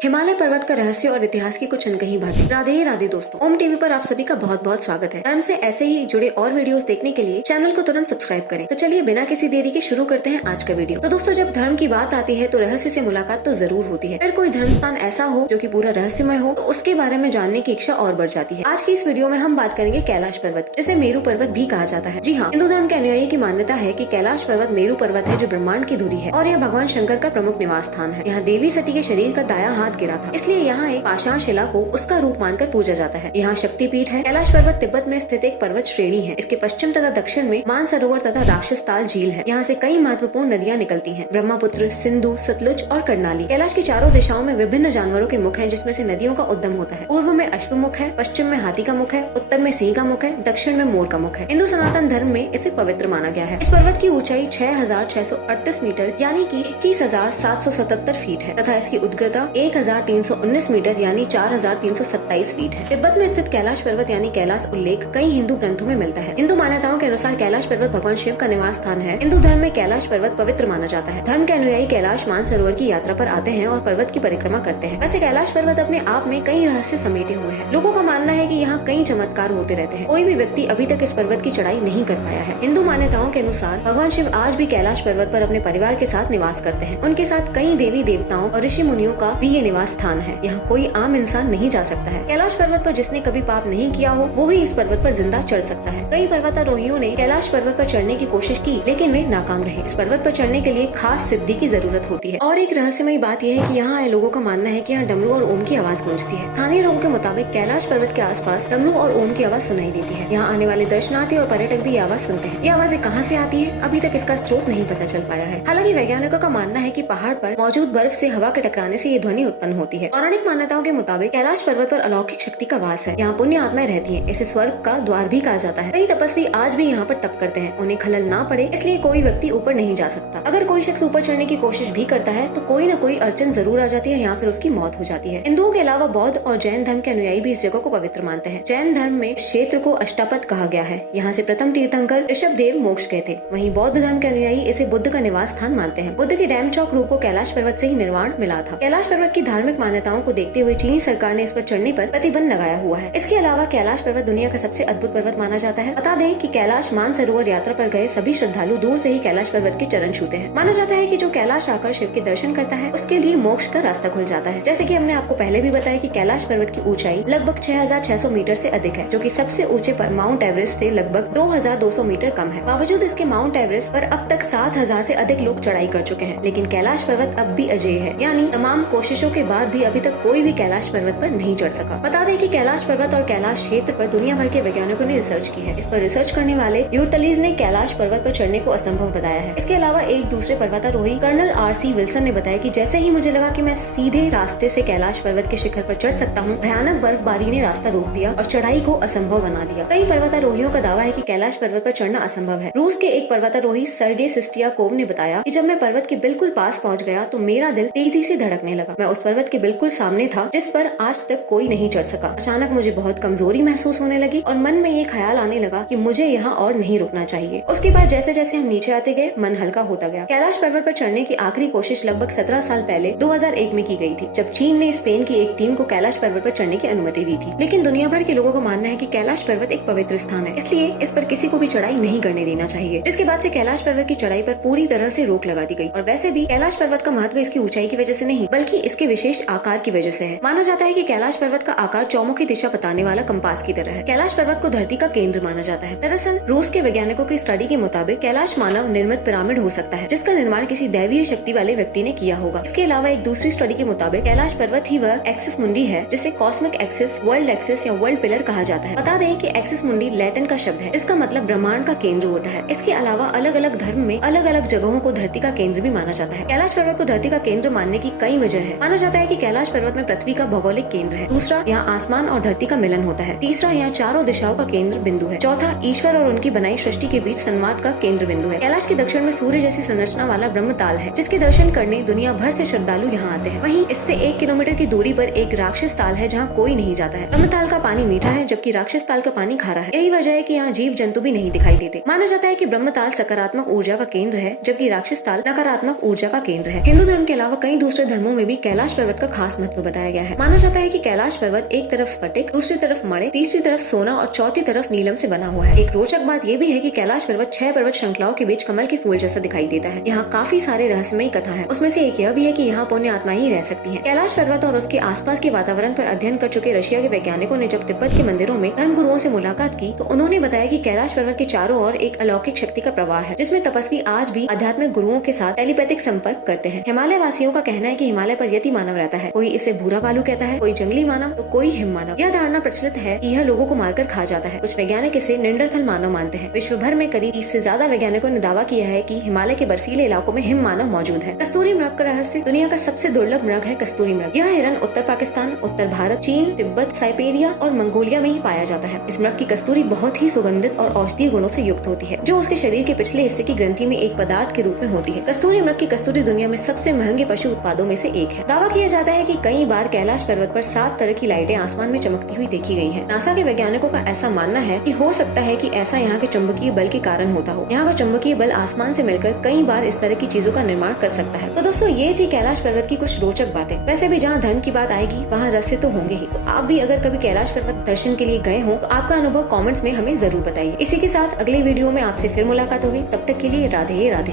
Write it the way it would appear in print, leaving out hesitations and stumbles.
हिमालय पर्वत का रहस्य और इतिहास की कुछ अनकही बातें। राधे राधे दोस्तों, ओम टीवी पर आप सभी का बहुत बहुत स्वागत है। धर्म से ऐसे ही जुड़े और वीडियोस देखने के लिए चैनल को तुरंत सब्सक्राइब करें। तो चलिए बिना किसी देरी के शुरू करते हैं आज का वीडियो। तो दोस्तों, जब धर्म की बात आती है तो रहस्य से मुलाकात तो जरूर होती है। फिर कोई धर्म स्थान ऐसा हो जो कि पूरा रहस्यमय हो तो उसके बारे में जानने की इच्छा और बढ़ जाती है। आज की इस वीडियो में हम बात करेंगे कैलाश पर्वत, जिसे मेरू पर्वत भी कहा जाता है। जी हाँ, हिंदू धर्म के अनुयायी की मान्यता है कि कैलाश पर्वत मेरू पर्वत है जो ब्रह्मांड की धुरी है और यह भगवान शंकर का प्रमुख निवास स्थान है। यहाँ देवी सती के शरीर का दायां हाथ गिरा था, इसलिए यहाँ एक पाषाण शिला को उसका रूप मानकर पूजा जाता है। यहाँ शक्तिपीठ है। कैलाश पर्वत तिब्बत में स्थित एक पर्वत श्रेणी है। इसके पश्चिम तथा दक्षिण में मानसरोवर तथा राक्षस ताल झील है। यहाँ से कई महत्वपूर्ण नदियाँ निकलती हैं, ब्रह्मपुत्र, सिंधु, सतलुज और कर्णाली। कैलाश की चारों दिशाओं में विभिन्न जानवरों के मुख हैं, जिसमें से नदियों का उद्गम होता है। पूर्व में अश्वमुख है, पश्चिम में हाथी का मुख है, उत्तर में सिंह का मुख है, दक्षिण में मोर का मुख है। हिंदू सनातन धर्म में इसे पवित्र माना गया है। इस पर्वत की ऊंचाई 6,638 मीटर यानी कि 21,777 फीट है तथा इसकी उद्ग्रता 1,319 मीटर यानी 4,327 फीट है। तिब्बत में स्थित कैलाश पर्वत यानी कैलाश उल्लेख कई हिंदू ग्रंथों में मिलता है। हिंदू मान्यताओं के अनुसार कैलाश पर्वत भगवान शिव का निवास स्थान है। हिंदू धर्म में कैलाश पर्वत पवित्र माना जाता है। धर्म के अनुयायी कैलाश मानसरोवर की यात्रा पर आते हैं और पर्वत की परिक्रमा करते हैं। वैसे कैलाश पर्वत अपने आप में कई रहस्य समेटे हुए हैं। लोगों का मानना है कि यहाँ कई चमत्कार होते रहते हैं। कोई भी व्यक्ति अभी तक इस पर्वत की चढ़ाई नहीं कर पाया है। हिंदू मान्यताओं के अनुसार भगवान शिव आज भी कैलाश पर्वत पर अपने परिवार के साथ निवास करते हैं। उनके साथ कई देवी देवताओं और ऋषि मुनियों का भी ये निवास स्थान है। यहाँ कोई आम इंसान नहीं जा सकता है। कैलाश पर्वत पर जिसने कभी पाप नहीं किया हो वो ही इस पर्वत पर जिंदा चढ़ सकता है। कई पर्वतारोहियों ने कैलाश पर्वत पर चढ़ने की कोशिश की, लेकिन वे नाकाम रहे। इस पर्वत पर चढ़ने के लिए खास सिद्धि की जरूरत होती है। और एक रहस्यमयी बात यह है कि यहाँ आए लोगों का मानना है कि यहाँ डमरू और ओम की आवाज गूंजती है। स्थानीय लोगों के मुताबिक कैलाश पर्वत के आसपास डमरू और ओम की आवाज सुनाई देती है। यहाँ आने वाले दर्शनार्थी और पर्यटक भी ये आवाज सुनते हैं। ये आवाजें कहाँ से आती है, अभी तक इसका स्रोत नहीं पता चल पाया है। हालांकि वैज्ञानिकों का मानना है कि पहाड़ पर मौजूद बर्फ से हवा के टकराने से ये ध्वनि उत्पन्न होती है। पौराणिक मान्यताओं के मुताबिक कैलाश पर्वत पर अलौकिक शक्ति का वास है। यहाँ पुण्य आत्माएं रहती हैं। इसे स्वर्ग का द्वार भी कहा जाता है। कई तपस्वी आज भी यहाँ पर तप करते हैं। उन्हें खलल ना पड़े इसलिए कोई व्यक्ति ऊपर नहीं जा सकता। अगर कोई शख्स ऊपर चढ़ने की कोशिश भी करता है तो कोई न कोई अड़चन जरूर आ जाती है या फिर उसकी मौत हो जाती है। हिंदुओं के अलावा बौद्ध और जैन धर्म के अनुयायी भी इस जगह को पवित्र मानते हैं। जैन धर्म में इस क्षेत्र को अष्टापद कहा गया है। यहाँ से प्रथम तीर्थंकर ऋषभदेव मोक्ष गए थे। वहीं बौद्ध धर्म के अनुयायी इसे बुद्ध का निवास स्थान मानते हैं। बुद्ध के डैम चौक रूप को कैलाश पर्वत से ही निर्माण मिला था। कैलाश पर्वत की धार्मिक मान्यताओं को देखते हुए चीनी सरकार ने इस पर चढ़ने पर प्रतिबंध लगाया हुआ है। इसके अलावा कैलाश पर्वत दुनिया का सबसे अद्भुत पर्वत माना जाता है। बता दें कि कैलाश मानसरोवर यात्रा पर गए सभी श्रद्धालु दूर से ही कैलाश पर्वत के चरण छूते हैं। माना जाता है कि जो कैलाश आकर शिव के दर्शन करता है उसके लिए मोक्ष का रास्ता खुल जाता है। जैसे कि हमने आपको पहले भी बताया कि कैलाश पर्वत की ऊंचाई लगभग 6,600 मीटर से अधिक है, जो कि सबसे ऊंचे पर माउंट एवरेस्ट से लगभग 2,200 मीटर कम है। बावजूद इसके माउंट एवरेस्ट पर अब तक 7,000 से अधिक लोग चढ़ाई कर चुके हैं, लेकिन कैलाश पर्वत अब भी अजेय है। यानी तमाम कोशिशों के बाद भी अभी तक कोई भी कैलाश पर्वत पर नहीं चढ़ सका। बता दें कि कैलाश पर्वत और कैलाश क्षेत्र पर दुनिया भर के वैज्ञानिकों ने रिसर्च की है। इस पर रिसर्च करने वाले यूर्टलीज ने कैलाश पर्वत पर चढ़ने को असंभव बताया है। इसके अलावा एक दूसरे पर्वतारोही कर्नल RC विल्सन ने बताया कि जैसे ही मुझे लगा कि मैं सीधे रास्ते से कैलाश पर्वत के शिखर पर चढ़ सकता हूँ, भयानक बर्फबारी ने रास्ता रोक दिया और चढ़ाई को असंभव बना दिया। कई पर्वतारोहियों का दावा है कि कैलाश पर्वत पर चढ़ना असंभव है। रूस के एक पर्वतारोही सर्गे सिस्टियाकोव ने बताया कि जब मैं पर्वत के बिल्कुल पास पहुँच गया तो मेरा दिल तेजी से धड़कने लगा। मैं उस पर्वत के बिल्कुल सामने था जिस पर आज तक कोई नहीं चढ़ सका। अचानक मुझे बहुत कमजोरी महसूस होने लगी और मन में ये ख्याल आने लगा कि मुझे यहाँ और नहीं रुकना चाहिए। उसके बाद जैसे जैसे हम नीचे आते गए मन हल्का होता गया। कैलाश पर्वत पर चढ़ने की आखिरी कोशिश लगभग 17 साल पहले 2001 में की गई थी, जब चीन ने स्पेन की एक टीम को कैलाश पर्वत पर चढ़ने की अनुमति दी थी। लेकिन दुनिया भर के लोगों का मानना है कि कैलाश पर्वत एक पवित्र स्थान है, इसलिए इस पर किसी को भी चढ़ाई नहीं करने देना चाहिए। जिसके बाद से कैलाश पर्वत की चढ़ाई पर पूरी तरह से रोक लगा दी गई। और वैसे भी कैलाश पर्वत का महत्व इसकी ऊंचाई की वजह से नहीं बल्कि इसके विशेष आकार की वजह से है। माना जाता है कि कैलाश पर्वत का आकार चौमुखी दिशा बताने वाला कंपास की तरह है। कैलाश पर्वत को धरती का केंद्र माना जाता है। दरअसल रूस के वैज्ञानिकों की स्टडी के मुताबिक कैलाश मानव निर्मित पिरामिड हो सकता है, जिसका निर्माण किसी दैवीय शक्ति वाले व्यक्ति ने किया होगा। इसके अलावा एक दूसरी स्टडी के मुताबिक कैलाश पर्वत ही वह एक्सिस मुंडी है जिसे कॉस्मिक एक्सिस, वर्ल्ड एक्सिस या वर्ल्ड पिलर कहा जाता है। बता दें कि एक्सिस मुंडी लैटिन का शब्द है जिसका मतलब ब्रह्मांड का केंद्र होता है। इसके अलावा अलग अलग धर्म में अलग अलग जगहों को धरती का केंद्र भी माना जाता है। कैलाश पर्वत को धरती का केंद्र मानने की कई वजह है। माना जाता है कि कैलाश पर्वत में पृथ्वी का भौगोलिक केंद्र है। दूसरा, यहाँ आसमान और धरती का मिलन होता है। तीसरा, यहाँ चारों दिशाओं का केंद्र बिंदु है। चौथा, ईश्वर और उनकी बनाई सृष्टि के बीच संवाद का केंद्र बिंदु है। कैलाश के दक्षिण में सूर्य जैसी संरचना वाला ब्रह्मताल है, जिसके दर्शन करने दुनिया भर से श्रद्धालु यहाँ आते हैं। वहीं इससे 1 किलोमीटर की दूरी पर एक राक्षस ताल है जहाँ कोई नहीं जाता है। ब्रह्मताल का पानी मीठा है जबकि राक्षस ताल का पानी खारा है। यही वजह है कि यहाँ जीव जंतु भी नहीं दिखाई देते। माना जाता है कि ब्रह्मताल सकारात्मक ऊर्जा का केंद्र है जबकि राक्षस ताल नकारात्मक ऊर्जा का केंद्र है। हिंदू धर्म के अलावा कई दूसरे धर्मों में भी कैलाश कैलाश पर्वत का खास महत्व बताया गया है। माना जाता है कि कैलाश पर्वत एक तरफ स्फटिक, दूसरी तरफ मणि, तीसरी तरफ सोना और चौथी तरफ नीलम से बना हुआ है। एक रोचक बात यह भी है कि कैलाश पर्वत 6 पर्वत श्रृंखलाओं के बीच कमल के फूल जैसा दिखाई देता है। यहाँ काफी सारे रहस्यमयी कथा है। उसमें से एक यह भी है कि यहाँ पुण्य आत्मा ही रह सकती है। कैलाश पर्वत और उसके आसपास के वातावरण पर अध्ययन कर चुके रशिया के वैज्ञानिकों ने जब तिब्बत के मंदिरों में धर्म गुरुओं से मुलाकात की तो उन्होंने बताया कि कैलाश पर्वत के चारों ओर एक अलौकिक शक्ति का प्रवाह है, जिसमें तपस्वी आज भी आध्यात्मिक गुरुओं के साथ टेलीपैथिक संपर्क करते हैं। हिमालय वासियों का कहना है कि हिमालय पर यति मानव रहता है। कोई इसे भूरा बालू कहता है, कोई जंगली मानव, तो कोई हिम मानव। यह धारणा प्रचलित है कि यह लोगों को मारकर खा जाता है। कुछ वैज्ञानिक इसे निंडरथल मानव मानते हैं। विश्व भर में करीब 30 से ज्यादा वैज्ञानिकों ने दावा किया है कि हिमालय के बर्फीले इलाकों में हिम मानव मौजूद है। कस्तूरी मृग का रहस्य। दुनिया का सबसे दुर्लभ मृग है कस्तूरी मृग। यह हिरन उत्तर पाकिस्तान, उत्तर भारत, चीन, तिब्बत, साइबेरिया और मंगोलिया में ही पाया जाता है। इस मृग की कस्तूरी बहुत ही सुगंधित और औषधीय गुणों से युक्त होती है, जो उसके शरीर के पिछले हिस्से की ग्रंथि में एक पदार्थ के रूप में होती है। कस्तूरी मृग की कस्तूरी दुनिया में सबसे महंगे पशु उत्पादों में से एक है। दावा किया जाता है कि कई बार कैलाश पर्वत पर 7 तरह की लाइटें आसमान में चमकती हुई देखी गई हैं। नासा के वैज्ञानिकों का ऐसा मानना है कि हो सकता है कि ऐसा यहाँ के चुंबकीय बल के कारण होता हो। यहाँ का चुंबकीय बल आसमान से मिलकर कई बार इस तरह की चीजों का निर्माण कर सकता है। तो दोस्तों, ये थी कैलाश पर्वत की कुछ रोचक बातें। वैसे भी जहाँ धर्म की बात आएगी वहाँ रहस्य तो होंगे ही। तो आप भी अगर कभी कैलाश पर्वत दर्शन के लिए गए हो तो आपका अनुभव कमेंट्स में हमें जरूर बताइए। इसी के साथ अगले वीडियो में आपसे फिर मुलाकात होगी। तब तक के लिए राधे राधे।